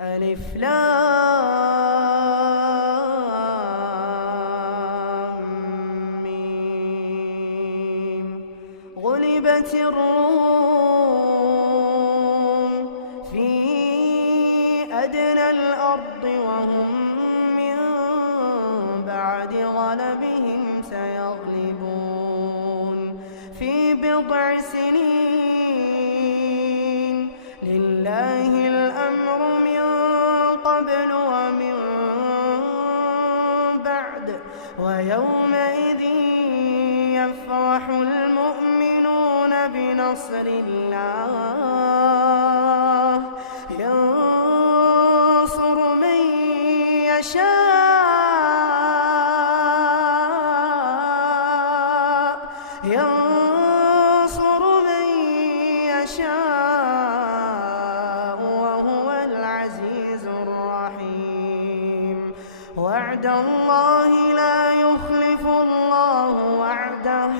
ألف لام ميم. غلبت الروم في أدنى الأرض وهم من بعد غلبهم سيغلبون في بضع سنين. لله الأمر من قبل ومن بعد ويومئذ يفرح المؤمنون بنصر الله ينصر من يشاء وهو العزيز الرحيم. وعد الله لا يخلف الله وعده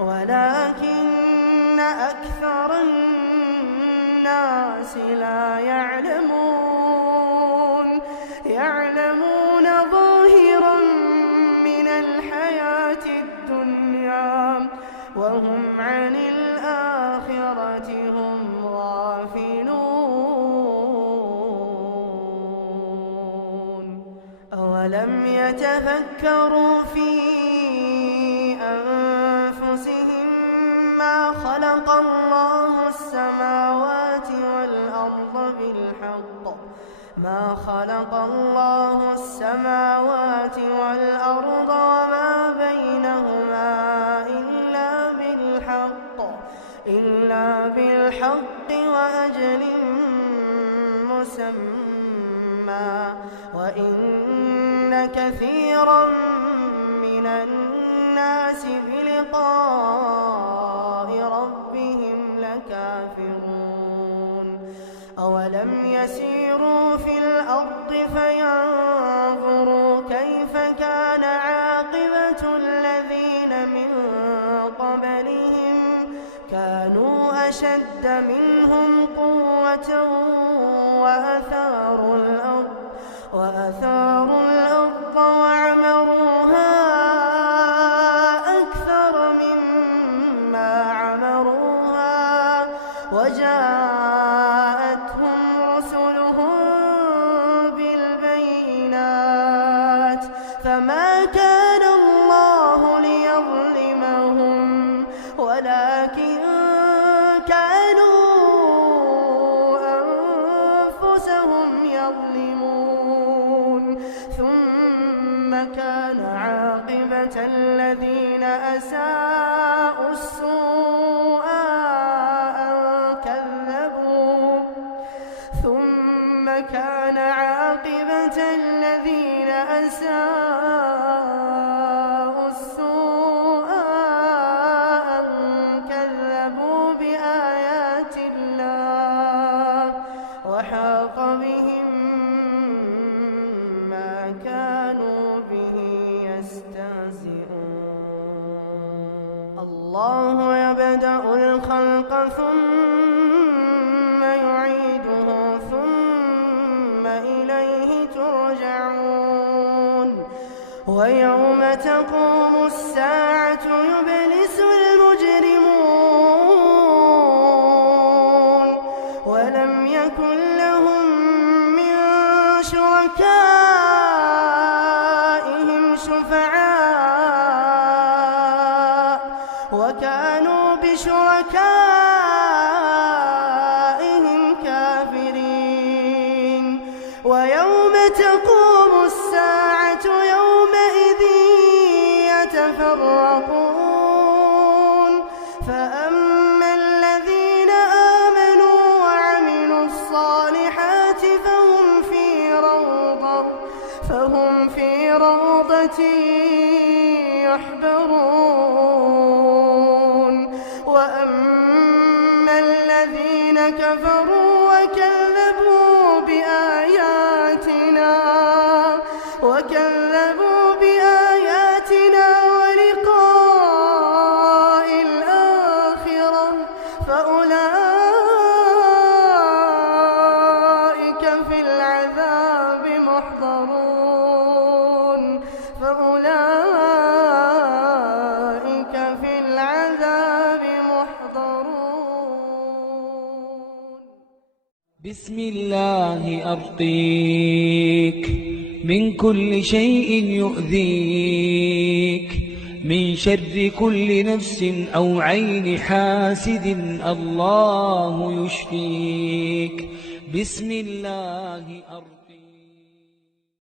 ولكن أكثر الناس لا يعلمون ظاهرا من الحياة الدنيا وهم عن الآخرة هم غافلون. أولم يتفكروا في أنفسهم ما خلق الله السماوات والأرض بالحق وما بينهما إلا بالحق وأجل مسمى وإن كثيرا من الناس بلقاء ربهم لكافرون. أولم يسيروا في الأرض فينظروا كيف كان عاقبة الذين من قبلهم كانوا أشد منهم قوة وأثاروا الأرض وعمروها أكثر مما عمروها وجاءتهم رسلهم بالبينات فما كان الله ليظلمهم ولكن كانوا أنفسهم يظلمون. ثم كان عاقبة الذين أساءوا السوء أن كذبوا بآيات الله وحاق بهم ما كانوا به يستهزئون. الله يبدأ الخلق ثم يعيده ثم إليه ترجعون. ويوم تقوم الساعة يبلس المجرمون ولم يكن لهم من شركائهم شفعاء وكانوا بشركائهم كافرين. ويوم تقوم الساعة يومئذ يتفرقون فأما الذين آمنوا وعملوا الصالحات فهم في روضة يحبرون. وأما الذين كفروا وكذبوا بآياتنا ولقاء الآخرة فأولئك في العذاب بسم الله أرقيك من كل شيء يؤذيك، من شر كل نفس أو عين حاسد الله يشفيك. بسم الله أرقيك.